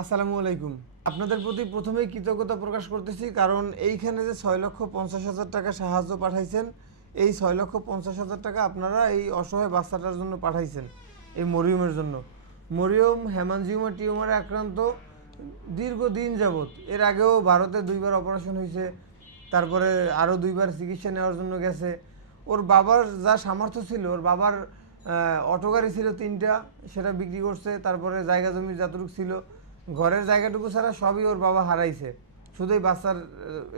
আসসালামু আলাইকুম। আপনাদের প্রতি প্রথমেই কৃতজ্ঞতা প্রকাশ করতেছি, কারণ এইখানে যে 6,50,000 টাকা সাহায্য পাঠাইছেন, এই 6,50,000 টাকা আপনারা এই অসহায় বাচ্চাটার জন্য পাঠাইছেন, এই মরিয়মের জন্য। মরিয়ম হেমানজিওমা টিউমারে আক্রান্ত দীর্ঘদিন যাবৎ। এর আগেও ভারতে 2বার অপারেশন হয়েছে, তারপরে আরও 2বার চিকিৎসা নেওয়ার জন্য গেছে। ওর বাবার যা সামর্থ্য ছিল, ওর বাবার অটো গাড়ি ছিল 3টা, সেটা বিক্রি করছে। তারপরে জায়গা জমি যতটুকু ছিল, ঘরের জায়গাটুকু ছাড়া সবই ওর বাবা হারাইছে। শুধু এই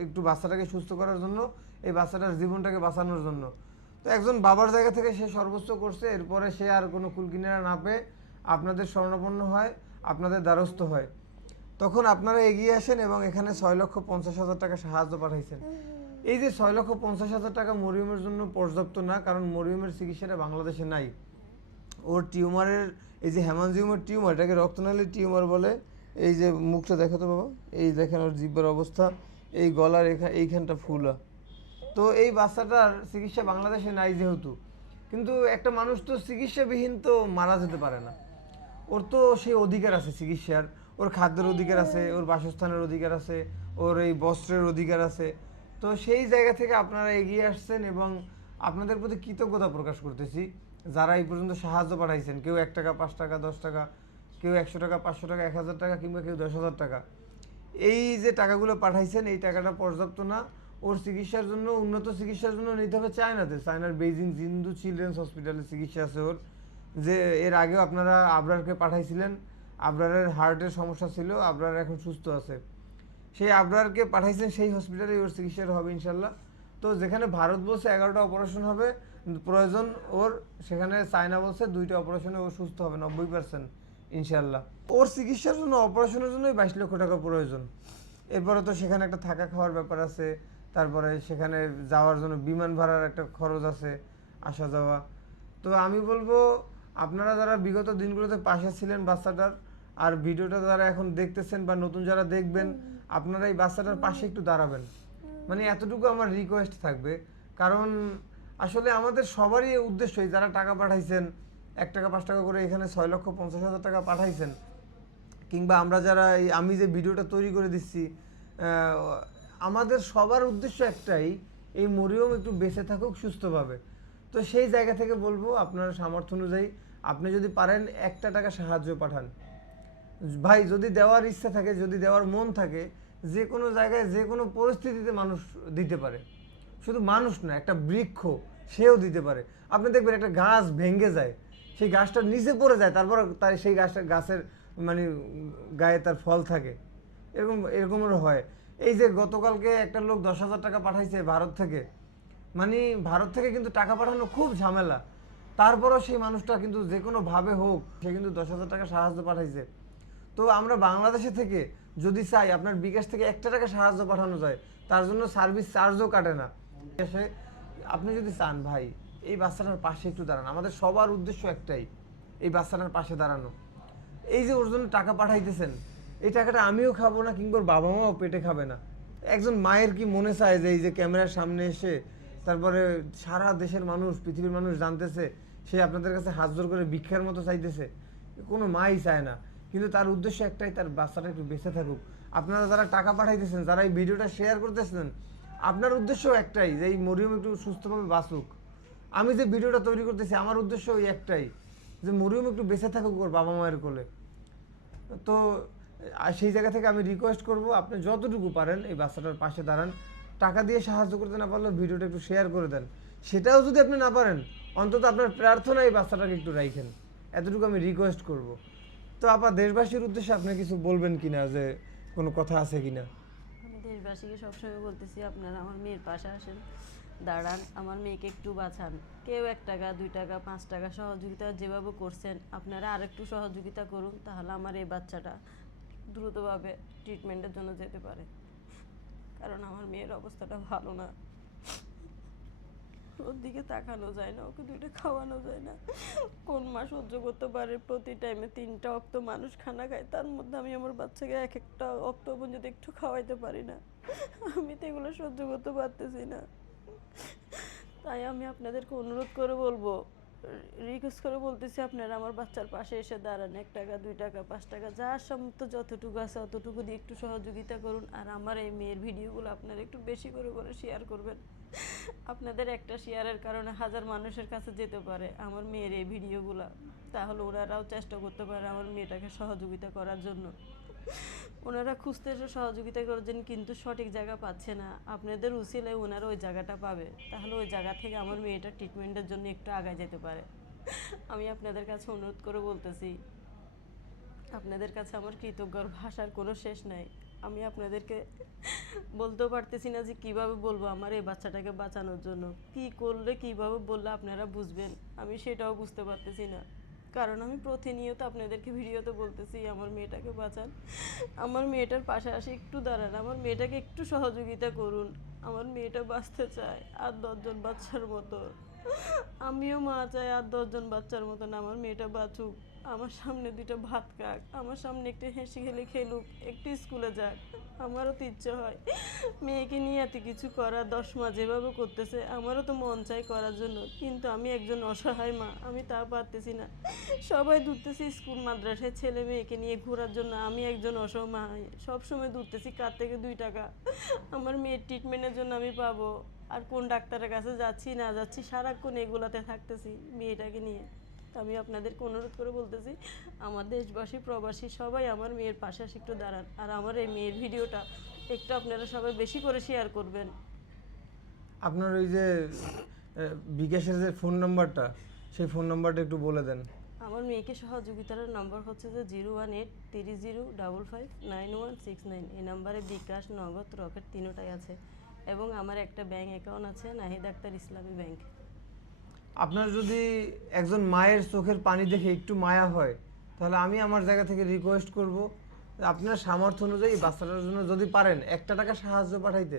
একটু বাচ্চাটাকে সুস্থ করার জন্য, এই বাচ্চাটার জীবনটাকে বাঁচানোর জন্য। তো একজন বাবার জায়গা থেকে সে সর্বোচ্চ করছে। এরপরে সে আর কোনো কুলকিনারা না পেয়ে আপনাদের শরণাপন্ন হয়, আপনাদের দ্বারস্থ হয়। তখন আপনারা এগিয়ে আসেন এবং এখানে 6,50,000 টাকা সাহায্য পাঠাইছেন। এই যে 6,50,000 টাকা মরিয়মের জন্য পর্যাপ্ত না, কারণ মরিয়মের চিকিৎসাটা বাংলাদেশে নাই। ওর টিউমারের, এই যে হেমানজিওমার টিউমার, এটাকে রক্তনালী টিউমার বলে। এই যে মুখটা দেখো তো বাবা, এই দেখেন ওর জিহ্বার অবস্থা, এই গলার এইখানটা ফুলা। তো এই বাচ্চাটার চিকিৎসা বাংলাদেশে নাই যেহেতু, কিন্তু একটা মানুষ তো চিকিৎসাবিহীন তো মারা যেতে পারে না। ওর তো সেই অধিকার আছে চিকিৎসার, ওর খাদ্যের অধিকার আছে, ওর বাসস্থানের অধিকার আছে, ওর এই বস্ত্রের অধিকার আছে। তো সেই জায়গা থেকে আপনারা এগিয়ে আসছেন এবং আপনাদের প্রতি কৃতজ্ঞতা প্রকাশ করতেছি। যারা এই পর্যন্ত সাহায্য পাঠাইছেন, কেউ 1 টাকা, 5 টাকা, 10 টাকা, কেউ 100 টাকা, 500 টাকা, 1000 টাকা, কিংবা কেউ 10,000 টাকা, এই যে টাকাগুলো পাঠাইছেন, এই টাকাটা পর্যাপ্ত না। ওর চিকিৎসার জন্য, উন্নত চিকিৎসার জন্য নিতে হবে চায়নাতে। চায়নার বেইজিং জিন্দু চিলড্রেন্স হসপিটালে চিকিৎসা আছে ওর। যে এর আগেও আপনারা আবরারকে পাঠাইছিলেন, আবরারের হার্টের সমস্যা ছিল, আবরার এখন সুস্থ আছে। সেই আবরারকে পাঠাইছেন, সেই হসপিটালে ওর চিকিৎসাটা হবে ইনশাল্লাহ। তো যেখানে ভারত বলছে 11টা অপারেশন হবে প্রয়োজন ওর, সেখানে চায়না বলছে 2টা অপারেশনে ও সুস্থ হবে 90% ইনশাল্লাহ। ওর চিকিৎসার জন্য, অপারেশনের জন্যই 22 লক্ষ টাকা প্রয়োজন। এরপরে তো সেখানে একটা থাকা খাওয়ার ব্যাপার আছে, তারপরে সেখানে যাওয়ার জন্য বিমান ভাড়ার একটা খরচ আছে, আসা যাওয়া। তো আমি বলবো, আপনারা যারা বিগত দিনগুলোতে পাশে ছিলেন বাচ্চাটার, আর ভিডিওটা যারা এখন দেখতেছেন বা নতুন যারা দেখবেন, আপনারা এই বাচ্চাটার পাশে একটু দাঁড়াবেন। মানে এতটুকু আমার রিকোয়েস্ট থাকবে। কারণ আসলে আমাদের সবারই উদ্দেশ্যই, যারা টাকা পাঠাইছেন 1 টাকা 5 টাকা করে, এখানে 6,50,000 টাকা পাঠাইছেন, কিংবা আমরা যারা আমি যে ভিডিওটা তৈরি করে দিচ্ছি, আমাদের সবার উদ্দেশ্য একটাই, এই মরিয়ম একটু বেঁচে থাকুক সুস্থভাবে। তো সেই জায়গা থেকে বলবো, আপনার সামর্থ্য অনুযায়ী আপনি যদি পারেন 1টা টাকা সাহায্য পাঠান। ভাই, যদি দেওয়ার ইচ্ছা থাকে, যদি দেওয়ার মন থাকে, যে কোনো জায়গায় যে কোনো পরিস্থিতিতে মানুষ দিতে পারে। শুধু মানুষ না, একটা বৃক্ষ সেও দিতে পারে। আপনি দেখবেন একটা গাছ ভেঙে যায়, সেই গাছটা নিচে পড়ে যায়, তারপর তাই সেই গাছের মানে গায়ে তার ফল থাকে। এরকমেরও হয়। এই যে গতকালকে একটা লোক 10,000 টাকা পাঠাইছে ভারত থেকে। মানে ভারত থেকে কিন্তু টাকা পাঠানো খুব ঝামেলা, তারপরও সেই মানুষটা কিন্তু যে কোনোভাবে হোক সে কিন্তু 10,000 টাকা সাহায্য পাঠাইছে। তো আমরা বাংলাদেশে থেকে যদি চাই আপনার বিকাশ থেকে 1টা টাকা সাহায্য পাঠানো যায়, তার জন্য সার্ভিস চার্জও কাটে না। এসে আপনি যদি চান, ভাই এই বাচ্চাটার পাশে একটু দাঁড়ান। আমাদের সবার উদ্দেশ্য একটাই, এই বাচ্চাটার পাশে দাঁড়ানো। এই যে ওর জন্য টাকা পাঠাইতেছেন, এই টাকাটা আমিও খাবো না, কিংবা ওর বাবা মাও পেটে খাবে না। একজন মায়ের কি মনে চায় যে এই যে ক্যামেরার সামনে এসে, তারপরে সারা দেশের মানুষ, পৃথিবীর মানুষ জানতেছে সে আপনাদের কাছে হাত জোর করে ভিক্ষার মতো চাইতেছে? কোনো মাই চায় না। কিন্তু তার উদ্দেশ্য একটাই, তার বাচ্চাটা একটু বেঁচে থাকুক। আপনারা যারা টাকা পাঠাইতেছেন, যারা এই ভিডিওটা শেয়ার করতেছেন, আপনার উদ্দেশ্য একটাই, যে এই মরিয়ম একটু সুস্থভাবে বাঁচুক। আমি যে ভিডিওটা তৈরি করতেছি, আমার উদ্দেশ্য ওই একটাই, যে মরিয়ম একটু বেঁচে থাকুক ওর বাবা মায়ের কোলে। তো সেই জায়গা থেকে আমি রিকোয়েস্ট করব, আপনি যতটুকু পারেন এই বাচ্চাটার পাশে দাঁড়ান। টাকা দিয়ে সাহায্য করতে না পারলেও ভিডিওটা একটু শেয়ার করে দেন। সেটাও যদি আপনি না পারেন, অন্তত আপনার প্রার্থনা এই বাচ্চাটাকে একটু রাখেন, এতটুকু আমি রিকোয়েস্ট করব। তো দেশবাসীর উদ্দেশ্যে আপনি কিছু বলবেন কিনা, যে কোনো কথা আছে কিনা? আমি দেশবাসীকে সবসময় বলতেছি, আপনারা আমার মেয়ের পাশে আসেন, দাঁড়ান, আমার মেয়েকে একটু বাঁচান। কেউ 1 টাকা, 2 টাকা, 5 টাকা সহযোগিতা যেভাবে করছেন, আপনারা আরেকটু সহযোগিতা করুন, তাহলে আমার এই বাচ্চাটা দ্রুতভাবে ট্রিটমেন্টের জন্য যেতে পারে। কারণ আমার মেয়ের অবস্থাটা ভালো না, ওর দিকে তাকানো যায় না, ওকে 2টা খাওয়ানো যায় না। কোন মা সহ্য করতে পারে প্রতি টাইমে 3টা অক্ত মানুষ খানা খায়, তার মধ্যে আমি আমার বাচ্চাকে একটা অক্ত পর্যন্ত একটু খাওয়াইতে পারি না? আমি তো এগুলো সহ্য করতে পারতেছি না। তাই আমি আপনাদেরকে অনুরোধ করে বলবো, রিকোয়েস্ট করে বলতেছি আপনারা আমার বাচ্চার পাশে এসে দাঁড়ান, 1 টাকা 2 টাকা 5 টাকা যার সামর্থ্য যতটুকু আছে অতটুকু দিয়ে একটু সহযোগিতা করুন। আর আমার এই মেয়ের ভিডিওগুলো আপনারা একটু বেশি করে শেয়ার করবেন। আপনাদের একটা শেয়ারের কারণে হাজার মানুষের কাছে যেতে পারে আমার মেয়ের এই ভিডিওগুলো, তাহলে ওনারাও চেষ্টা করতে পারে আমার মেয়েটাকে সহযোগিতা করার জন্য। ওনারা খুঁজতে এসে সহযোগিতা করছেন কিন্তু সঠিক জায়গা পাচ্ছে না, আপনাদের উসিলায় ওনারা ওই জায়গাটা পাবে, তাহলে ওই জায়গা থেকে আমার মেয়েটা ট্রিটমেন্টের জন্য একটু আগায় যেতে পারে। আমি আপনাদের কাছে অনুরোধ করে বলতেছি, আপনাদের কাছে আমার কৃতজ্ঞর ভাষার কোনো শেষ নাই। আমি আপনাদেরকে বলতেও পারতেছি না যে কিভাবে বলবো আমার এই বাচ্চাটাকে বাঁচানোর জন্য, কি করলে কিভাবে বললে আপনারা বুঝবেন আমি সেটাও বুঝতে পারতেছি না। কারণ আমি প্রতিনিয়ত আপনাদেরকে ভিডিওতে বলতেছি আমার মেয়েটাকে বাঁচান, আমার মেয়েটার পাশাপাশি একটু দাঁড়ান, আমার মেয়েটাকে একটু সহযোগিতা করুন। আমার মেয়েটা বাঁচতে চায় আর 10 জন বাচ্চার মতো, আমিও মা চাই আর 10 জন বাচ্চার মতন আমার মেয়েটা বাঁচুক, আমার সামনে 2টা ভাত খাক, আমার সামনে একটু হেসে খেলে খেলুক, একটু স্কুলে যাক। আমারও তো ইচ্ছে হয় মেয়েকে নিয়ে এত কিছু করা, 10 মা যেভাবে করতেছে আমারও তো মন চাই করার জন্য, কিন্তু আমি একজন অসহায় মা, আমি তা পারতেছি না। সবাই দূরতেছি স্কুল মাদ্রাসায় ছেলে মেয়েকে নিয়ে ঘোরার জন্য, আমি একজন অসহায় সবসময় দূরতেছি কার থেকে 2 টাকা আমার মেয়ের ট্রিটমেন্টের জন্য আমি পাবো, আর কোন ডাক্তারের কাছে যাচ্ছি না যাচ্ছি সারাক্ষণ এগুলাতে থাকতেছি মেয়েটাকে নিয়ে। তো আমি আপনাদেরকে অনুরোধ করে বলতেছি আমার দেশবাসী প্রবাসী সবাই আমার মেয়ের পাশে এসে একটু দাঁড়ান, আর আমার এই মেয়ের ভিডিওটা একটু আপনারা সবাই বেশি করে শেয়ার করবেন। আপনার ওই যে বিকাশের যে ফোন নাম্বারটা, সেই ফোন নাম্বারটা একটু বলে দেন। আমার মেয়েকে সহযোগিতার নাম্বার হচ্ছে যে 01830559169। এই নাম্বারে বিকাশ, নগদ, রকেট তিনটাই আছে, এবং আমার একটা ব্যাংক অ্যাকাউন্ট আছে নাহিদ আক্তার ইসলামী ব্যাংক। আপনার যদি একজন মায়ের চোখের পানি দেখে একটু মায়া হয়, তাহলে আমি আমার জায়গা থেকে রিকোয়েস্ট করব আপনার সামর্থ্য অনুযায়ী বাচ্চাটার জন্য যদি পারেন 1 টাকা সাহায্য পাঠাইতে,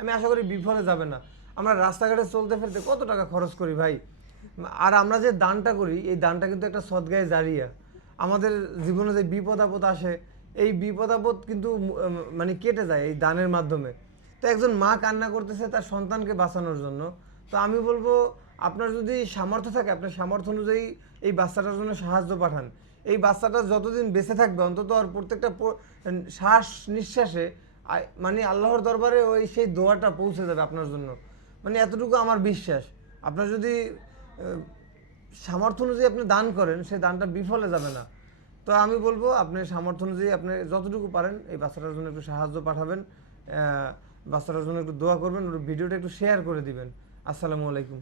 আমি আশা করি বিফলে যাবে না। আমরা রাস্তাঘাটে চলতে ফিরতে কত টাকা খরচ করি ভাই, আর আমরা যে দানটা করি এই দানটা কিন্তু একটা সদগায়ে জারিয়া। আমাদের জীবনে যে বিপদ আপদ আসে, এই বিপদ আপদ কিন্তু মানে কেটে যায় এই দানের মাধ্যমে। তো একজন মা কান্না করতেছে তার সন্তানকে বাঁচানোর জন্য, তো আমি বলবো আপনার যদি সামর্থ্য থাকে আপনার সামর্থ্য অনুযায়ী এই বাচ্চাটার জন্য সাহায্য পাঠান। এই বাচ্চাটা যতদিন বেঁচে থাকবে অন্তত আর প্রত্যেকটা শ্বাস নিঃশ্বাসে মানে আল্লাহর দরবারে ওই সেই দোয়াটা পৌঁছে যাবে আপনার জন্য, মানে এতটুকু আমার বিশ্বাস। আপনার যদি সামর্থ্য অনুযায়ী আপনি দান করেন সেই দানটা বিফলে যাবে না। তো আমি বলবো আপনি সামর্থ্য অনুযায়ী আপনি যতটুকু পারেন এই বাচ্চাটার জন্য একটু সাহায্য পাঠাবেন, বাচ্চাটার জন্য একটু দোয়া করবেন, ওর ভিডিওটা একটু শেয়ার করে দিবেন। আসসালামু আলাইকুম।